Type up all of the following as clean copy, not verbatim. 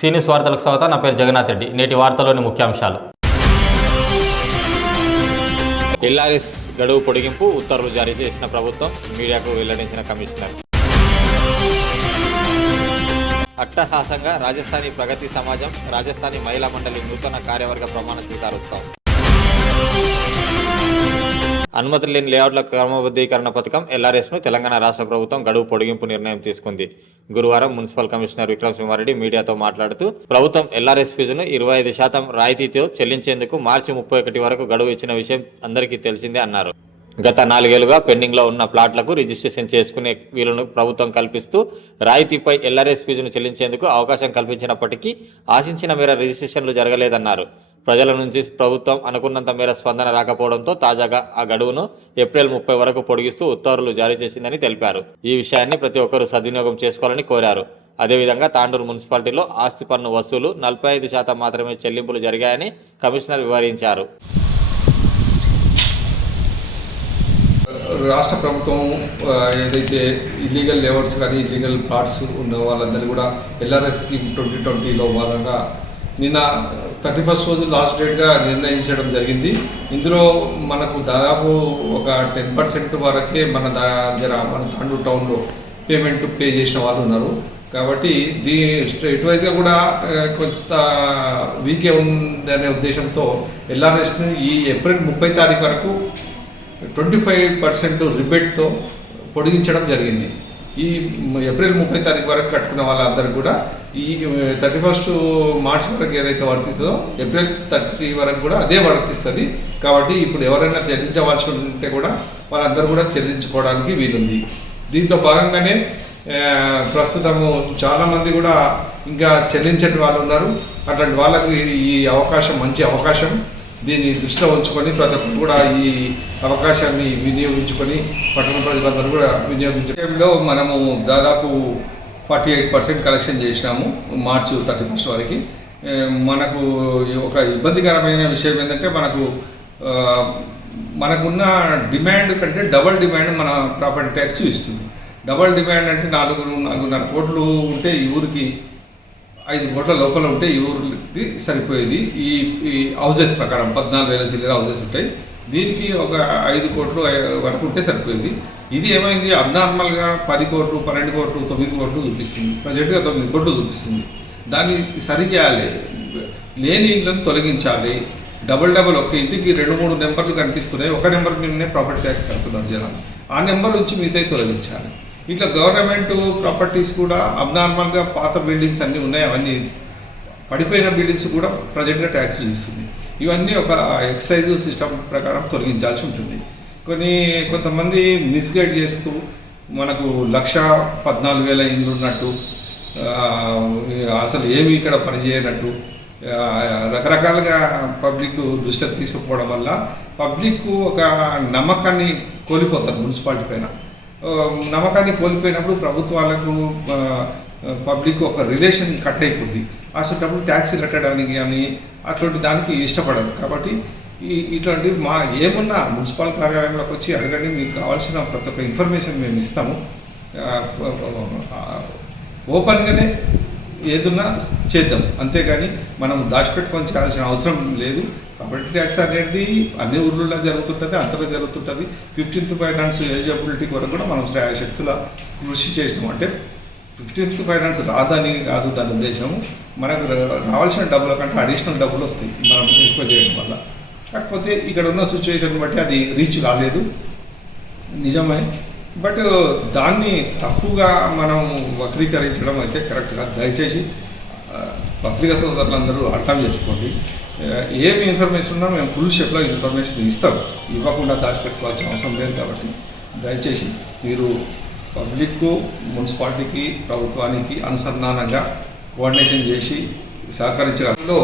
సీనియస్ వార్తలకు స్వాగతం. నా పేరు జగన్నాథ్ రెడ్డి. నేటి వార్తలోని ముఖ్యాంశాలు. ఎల్ఆర్ఎస్ గడువు పొడిగింపు ఉత్తర్వులు జారీ చేసిన ప్రభుత్వం, మీడియాకు వెల్లడించిన కమిషనర్. అట్టహాసంగా రాజస్థానీ ప్రగతి సమాజం, రాజస్థానీ మహిళా మండలి నూతన కార్యవర్గ ప్రమాణ స్వీకారోత్సవం. అనుమతి లేని లేఅవుట్ల క్రమబద్ధీకరణ పథకం ఎల్ఆర్ఎస్ను తెలంగాణ రాష్ట్ర ప్రభుత్వం గడువు పొడిగింపు నిర్ణయం తీసుకుంది. గురువారం మున్సిపల్ కమిషనర్ విక్రమ్ సింహారెడ్డి మీడియాతో మాట్లాడుతూ, ప్రభుత్వం ఎల్ఆర్ఎస్ ఫీజును 25% రాయితీతో చెల్లించేందుకు మార్చి 31 వరకు గడువు ఇచ్చిన విషయం అందరికీ తెలిసిందే అన్నారు. గత 4 ఏళ్లుగా పెండింగ్లో ఉన్న ప్లాట్లకు రిజిస్ట్రేషన్ చేసుకునే వీలును ప్రభుత్వం కల్పిస్తూ రాయితీపై ఎల్ఆర్ఎస్ ఫీజును చెల్లించేందుకు అవకాశం కల్పించినప్పటికీ ఆశించిన మేర రిజిస్ట్రేషన్లు జరగలేదన్నారు. ప్రజల నుంచి ప్రభుత్వం అనుకున్నంత మేర స్పందన రాకపోవడంతో తాజాగా ఆ గడువును ఏప్రిల్ 30 వరకు పొడిగిస్తూ ఉత్తర్వులు జారీ చేసిందని తెలిపారు. ఈ విషయాన్ని ప్రతి ఒక్కరూ సద్వినియోగం చేసుకోవాలని కోరారు. అదేవిధంగా తాండూరు మున్సిపాలిటీలో ఆస్తి పన్ను వసూలు 45% మాత్రమే చెల్లింపులు జరిగాయని కమిషనర్ వివరించారు. రాష్ట్ర ప్రభుత్వం ఏదైతే ఇల్లీగల్ లేఅవుట్స్ కానీ ఇల్లీగల్ ప్లాట్స్ ఉన్న వాళ్ళందరూ కూడా ఎల్ఆర్ఎస్ స్కీమ్ 2020లో భాగంగా నిన్న 31st రోజు లాస్ట్ డేట్గా నిర్ణయించడం జరిగింది. ఇందులో మనకు దాదాపు ఒక 10% వరకే మన దగ్గర మన తాండూరు టౌన్లో పేమెంట్ పే చేసిన వాళ్ళు ఉన్నారు. కాబట్టి స్టేట్ వైజ్గా కూడా కొంత వీకే ఉందనే ఉద్దేశంతో ఎల్ఆర్ఎస్ను ఈ ఏప్రిల్ 30 వరకు 25% రిబేట్తో పొడిగించడం జరిగింది. ఈ ఏప్రిల్ 30 వరకు కట్టుకున్న వాళ్ళందరూ కూడా ఈ 31 మార్చ్ వరకు ఏదైతే వర్తిస్తుందో ఏప్రిల్ 30 వరకు కూడా అదే వర్తిస్తుంది. కాబట్టి ఇప్పుడు ఎవరైనా చెల్లించవలసి ఉంటే కూడా వాళ్ళందరూ కూడా చెల్లించుకోవడానికి వీలుంది. దీంట్లో భాగంగానే ప్రస్తుతము చాలామంది కూడా ఇంకా చెల్లించని వాళ్ళు ఉన్నారు. అట్లాంటి వాళ్ళకు ఈ అవకాశం మంచి అవకాశం. దీన్ని దృష్టిలో ఉంచుకొని ప్రతి ఒక్కరు కూడా ఈ అవకాశాన్ని వినియోగించుకొని పట్టణ ప్రజలందరూ కూడా వినియోగించడంలో మనము దాదాపు 48% కలెక్షన్ చేసినాము మార్చి 31 వరకు. మనకు ఒక ఇబ్బందికరమైన విషయం ఏంటంటే మనకున్న డిమాండ్ కంటే డబల్ డిమాండ్ మన ప్రాపర్టీ ట్యాక్స్ ఇస్తుంది. డబల్ డిమాండ్ అంటే 4.5 కోట్లు ఉంటే ఈ ఊరికి 5 కోట్ల లోపల ఉంటే ఈ ఊరికి సరిపోయేది. ఈ హౌజెస్ ప్రకారం 14,000 చిల్లర హౌజెస్ ఉంటాయి. దీనికి ఒక 5 కోట్లు వరకు ఉంటే సరిపోయింది. ఇది ఏమైంది, అబ్నార్మల్గా 10 కోట్లు 12 కోట్లు 9 కోట్లు చూపిస్తుంది. ప్రజెంట్గా 9 కోట్లు చూపిస్తుంది. దాన్ని సరి చేయాలి, లేని ఇళ్ళను తొలగించాలి. డబల్ ఒక ఇంటికి 2-3 నెంబర్లు కనిపిస్తున్నాయి. ఒక నెంబర్ మీదనే ప్రాపర్టీ ట్యాక్స్ కడుతున్నారు జనాలు. ఆ నెంబర్ నుంచి మిగతాయి తొలగించాలి. ఇట్లా గవర్నమెంట్ ప్రాపర్టీస్ కూడా అబ్నార్మల్గా పాత బిల్డింగ్స్ అన్నీ ఉన్నాయి. అవన్నీ పడిపోయిన బిల్డింగ్స్ కూడా ప్రజెంట్గా ట్యాక్స్ ఇస్తుంది. ఇవన్నీ ఒక ఎక్సైజ్ సిస్టమ్ ప్రకారం తొలగించాల్సి ఉంటుంది. కొంతమంది మిస్గైడ్ చేస్తూ మనకు 1,14,000 ఇండ్లు ఉన్నట్టు, అసలు ఏమి ఇక్కడ పనిచేయనట్టు రకరకాలుగా పబ్లిక్ దృష్టికి తీసుకుపోవడం వల్ల పబ్లిక్ ఒక నమ్మకాన్ని కోల్పోతారు మున్సిపాలిటీ పైన. నమ్మకాన్ని కోల్పోయినప్పుడు ప్రభుత్వాలకు పబ్లిక్ ఒక రిలేషన్ కట్ అయిపోద్ది. అసలు ట్యాక్సీలు కట్టడానికి కానీ అటువంటి దానికి ఇష్టపడరు. కాబట్టి ఇట్లాంటి ఏమున్నా మున్సిపల్ కార్యాలయంలోకి వచ్చి అడగండి, మీకు కావాల్సిన ప్రతి ఒక్క ఇన్ఫర్మేషన్ మేము ఇస్తాము. ఓపెన్గానే ఏదున్నా చేద్దాం, అంతేగాని మనం దాచిపెట్టుకొని చేయాల్సిన అవసరం లేదు. ప్రాపర్టీ ట్యాక్స్ అనేది అన్ని ఊర్లలో జరుగుతుంటుంది, అంతలో జరుగుతుంటుంది. 15th ఫైనాన్స్ ఎలిజిబిలిటీ కొరకు కూడా మనం శక్తుల కృషి చేసినాం. అంటే 15th ఫైనాన్స్ రాదని కాదు దాని ఉద్దేశము. మనకు రావాల్సిన డబ్బుల కంటే అడిషనల్ డబ్బులు వస్తాయి మనం ఎక్కువ చేయడం వల్ల. కాకపోతే ఇక్కడ ఉన్న సిచ్యువేషన్ బట్టి అది రీచ్ కాలేదు, నిజమే. బట్ దాన్ని తప్పుగా మనం వక్రీకరించడం అయితే కరెక్ట్ కాదు. దయచేసి పత్రికా సోదరులందరూ అర్థం చేసుకోండి. ఏమి ఇన్ఫర్మేషన్ ఉన్నా మేము ఫుల్ షేప్లో ఇన్ఫర్మేషన్ ఇస్తాం, ఇవ్వకుండా దాచిపెట్టుకోవాల్సిన అవసరం లేదు. కాబట్టి దయచేసి మీరు పబ్లిక్కు, మున్సిపాలిటీకి, ప్రభుత్వానికి అనుసంధానంగా కోఆర్డినేషన్ చేసి సహకరించడంలో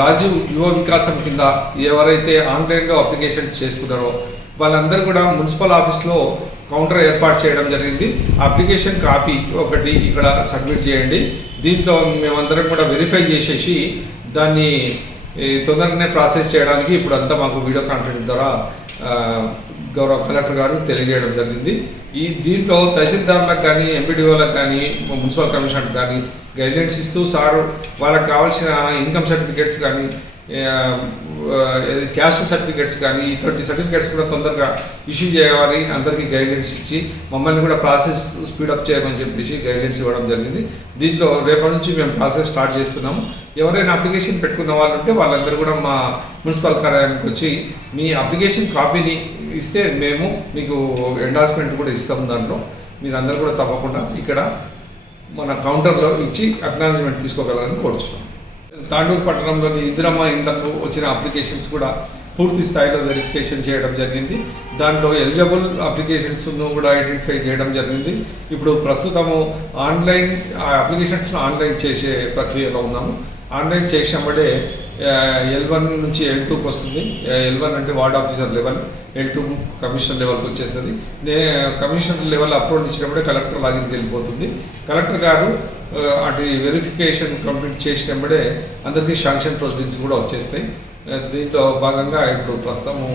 రాజీవ్ యువ వికాసం కింద ఎవరైతే ఆన్లైన్లో అప్లికేషన్స్ చేసుకున్నారో వాళ్ళందరూ కూడా మున్సిపల్ ఆఫీస్లో కౌంటర్ ఏర్పాటు చేయడం జరిగింది. అప్లికేషన్ కాపీ ఒకటి ఇక్కడ సబ్మిట్ చేయండి. దీంట్లో మేమందరం కూడా వెరిఫై చేసేసి దాన్ని తొందరగానే ప్రాసెస్ చేయడానికి ఇప్పుడు అంతా మాకు వీడియో కాన్ఫరెన్స్ ద్వారా గౌరవ కలెక్టర్ గారు తెలియజేయడం జరిగింది. దీంట్లో తహసీల్దార్లకు కానీ ఎంపీడీఓలకు కానీ మున్సిపల్ కమిషనర్కి కానీ గైడ్లైన్స్ ఇస్తూ సారు వాళ్ళకి కావాల్సిన ఇన్కమ్ సర్టిఫికేట్స్ కానీ క్యాస్ట్ సర్టిఫికేట్స్ కానీ ఇటువంటి సర్టిఫికేట్స్ కూడా తొందరగా ఇష్యూ చేయాలని అందరికీ గైడ్లైన్స్ ఇచ్చి మమ్మల్ని కూడా ప్రాసెస్ స్పీడప్ చేయమని చెప్పేసి గైడ్లైన్స్ ఇవ్వడం జరిగింది. దీంట్లో రేపటి నుంచి మేము ప్రాసెస్ స్టార్ట్ చేస్తున్నాము. ఎవరైనా అప్లికేషన్ పెట్టుకున్న వాళ్ళు ఉంటే వాళ్ళందరూ కూడా మా మున్సిపల్ కార్యాలయానికి వచ్చి మీ అప్లికేషన్ కాపీని ఇస్తే మేము మీకు ఎండార్స్మెంట్ కూడా ఇస్తాము. దాంట్లో మీరందరూ కూడా తప్పకుండా ఇక్కడ మన కౌంటర్లో ఇచ్చి అక్నాలజ్మెంట్ తీసుకోగలరని కోరుచున్నాం. తాండూరు పట్టణంలోని ఇందిరమ్మ ఇళ్లకు వచ్చిన అప్లికేషన్స్ కూడా పూర్తి స్థాయిలో వెరిఫికేషన్ చేయడం జరిగింది. దాంట్లో ఎలిజిబుల్ అప్లికేషన్స్ను కూడా ఐడెంటిఫై చేయడం జరిగింది. ఇప్పుడు ప్రస్తుతము ఆన్లైన్ అప్లికేషన్స్ను ఆన్లైన్ చేసే ప్రక్రియలో ఉన్నాము. ఆన్లైన్ చేసినప్పుడే L1 నుంచి L2కి వస్తుంది. L1 అంటే ward officer level, L2 commissioner లెవెల్కి వచ్చేస్తుంది. కమిషనర్ లెవెల్ అప్లోడ్ ఇచ్చినప్పుడే కలెక్టర్ లాగిన్కి వెళ్ళిపోతుంది. కలెక్టర్ గారు అటు వెరిఫికేషన్ కంప్లీట్ చేసినప్పుడే అందరికీ శాంక్షన్ ప్రొసీడింగ్స్ కూడా వచ్చేస్తాయి. దీంట్లో భాగంగా ఇప్పుడు ప్రస్తుతము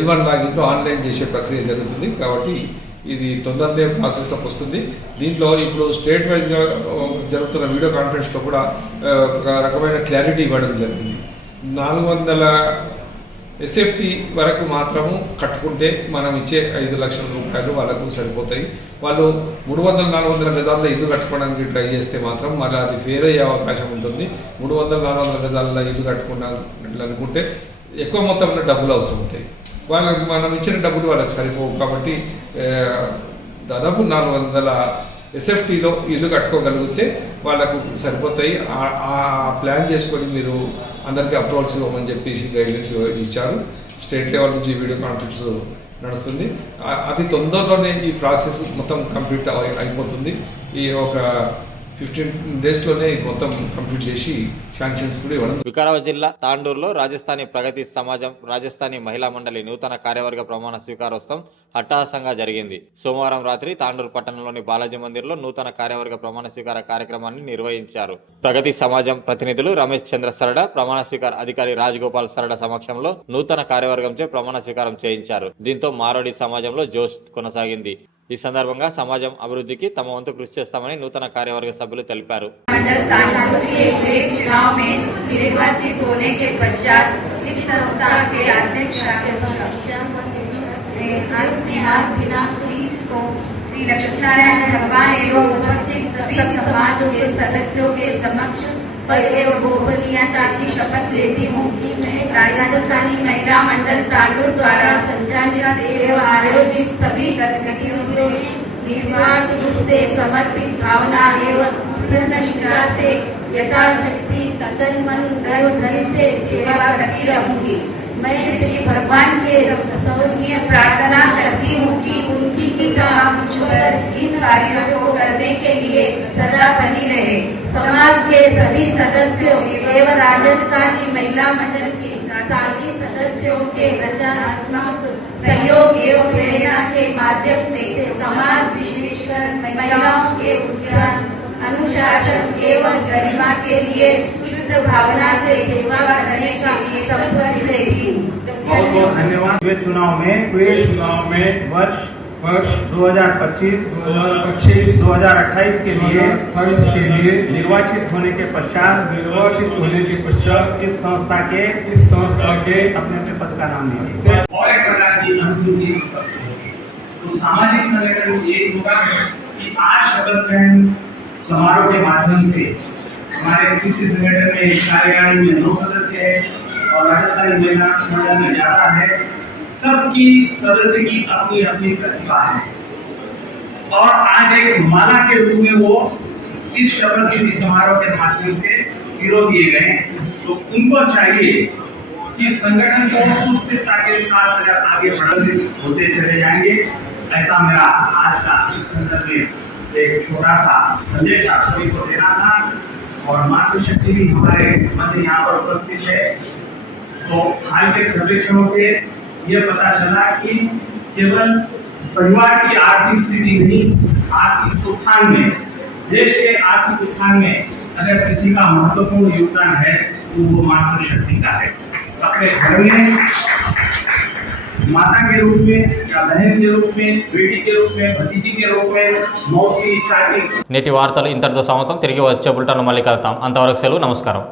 L1 లాగిన్లో ఆన్లైన్ చేసే ప్రక్రియ జరుగుతుంది. కాబట్టి ఇది తొందరనే ప్రాసెస్లోకి వస్తుంది. దీంట్లో ఇప్పుడు స్టేట్ వైజ్గా జరుగుతున్న వీడియో కాన్ఫరెన్స్లో కూడా ఒక రకమైన క్లారిటీ ఇవ్వడం జరిగింది. 400 SFT వరకు మాత్రము కట్టుకుంటే మనం ఇచ్చే 5 లక్షల రూపాయలు వాళ్ళకు సరిపోతాయి. వాళ్ళు 300-400 గజాల్లో ఇల్లు కట్టుకోవడానికి ట్రై చేస్తే మాత్రం మళ్ళీ అది ఫెయిర్ అయ్యే అవకాశం ఉంటుంది. 300-400 గజాల్లో ఇల్లు కట్టుకున్నట్లు అనుకుంటే ఎక్కువ మొత్తంలో డబ్బులు అవసరం ఉంటాయి. వాళ్ళకి మనం ఇచ్చిన డబ్బులు వాళ్ళకి సరిపోవు. కాబట్టి దాదాపు 400 SFTలో ఇల్లు కట్టుకోగలిగితే వాళ్ళకు సరిపోతాయి. ఆ ప్లాన్ చేసుకొని మీరు అందరికీ అప్రూవల్స్ ఇవ్వమని చెప్పేసి గైడ్లైన్స్ ఇచ్చారు. స్టేట్ లెవెల్ నుంచి వీడియో కాన్ఫరెన్స్ నడుస్తుంది. అతి తొందరలోనే ఈ ప్రాసెస్ మొత్తం కంప్లీట్ అయిపోతుంది. ఈ ఒక 15 డేస్లోనే మొత్తం కంప్లీట్ చేసి శాంక్షన్స్ కూడా ఇవ్వడం. వికారాబాద్ జిల్లా తాండూరులో రాజస్థానీ ప్రగతి సమాజం రాజస్థానీ మహిళా మండలి నూతన కార్యవర్గ ప్రమాణ స్వీకారోత్సవం అట్టహాసంగా జరిగింది. సోమవారం రాత్రి తాండూరు పట్టణంలోని బాలాజీ మందిర్లో నూతన కార్యవర్గ ప్రమాణ స్వీకార కార్యక్రమాన్ని నిర్వహించారు. ప్రగతి సమాజం ప్రతినిధులు రమేష్ చంద్ర సరడ, ప్రమాణ స్వీకార అధికారి రాజగోపాల్ సరడ సమక్షంలో నూతన కార్యవర్గంచే ప్రమాణ స్వీకారం చేయించారు. దీంతో మారోడి సమాజంలో జోష్ కొనసాగింది. ఈ సందర్భంగా సమాజం అభివృద్ధికి తమ వంతు కృషి చేస్తామని నూతన కార్యవర్గ సభ్యులు తెలిపారు. श्री लक्ष्मीनारायण भगवान एवं उपस्थित सभी समाज के सदस्यों के समक्ष पद एवं गोपनीयता की शपथ लेती हूँ कि मैं राजस्थानी महिला मंडल तांडूर द्वारा संचालित एवं आयोजित सभी गतिविधियों में निस्वार्थ रूप से समर्पित भावना एवं निष्ठा से यथाशक्ति तन मन धन से सेवा करती रहूंगी। मैं श्री भगवान से सौनीय प्रार्थना करती हूँ कि उनकी कृपा मुझ पर इन कार्यों को करने के लिए सदा बनी रहे। समाज के सभी सदस्यों एवं राजस्थानी महिला मंडल के साथी सदस्यों के रचनात्मक सहयोग एवं प्रेरणा के माध्यम से समाज विशेषकर महिलाओं के उत्थान, अनुशासन एवं गरिमा के लिए शुद्ध भावना से सेवा करने का संकल्प लेती हूँ। बहुत बहुत धन्यवाद। चुनाव में वर्ष 2025-2028 के लिए निर्वाचित होने के पश्चात इस संस्था के अपने पद का नाम लीजिए। और एक प्रकार की अनुभूति तो सामाजिक संगठन ये होगा कि आज शपथ ग्रहण समारोह के माध्यम से हमारे कृषि संगठन में कार्यकारिणी में 9 सदस्य है और राजस्थानी महिला मंडल में ज्यादा है। सबकी सदस्य की अपनी अपनी प्रतिभा है और आज एक माला के रूप में वो इस शपथ विधि समारोह के माध्यम से हीरो दिए गए। तो उनको चाहिए कि संगठन को सुस्थिरता के साथ आगे बढ़ते होते चले जाएंगे। ऐसा मेरा आज का इस संदर्भ में एक छोटा सा संदेश आप सभी को देना था। और मातृशक्ति भी हमारे मध्य यहाँ पर उपस्थित है। तो हाल के सर्वेक्षणों से ये पता चला कि केवल परिवार की आर्थिक स्थिति नहीं, आर्थिक उत्थान में, देश के आर्थिक उत्थान में अगर किसी का महत्वपूर्ण योगदान है तो वो मातृशक्ति का है। अपने घर में माता के रूप में या बहन के रूप में, बेटी के रूप में, भतीजी के रूप में, मौसी, चाची। నేటి వార్తలు ఇంతటితో సమాప్తం. తిరిగి వచ్చే బులెటిన్లో మళ్ళీ కలుద్దాం. అంతవరకు సెలవు. నమస్కారం.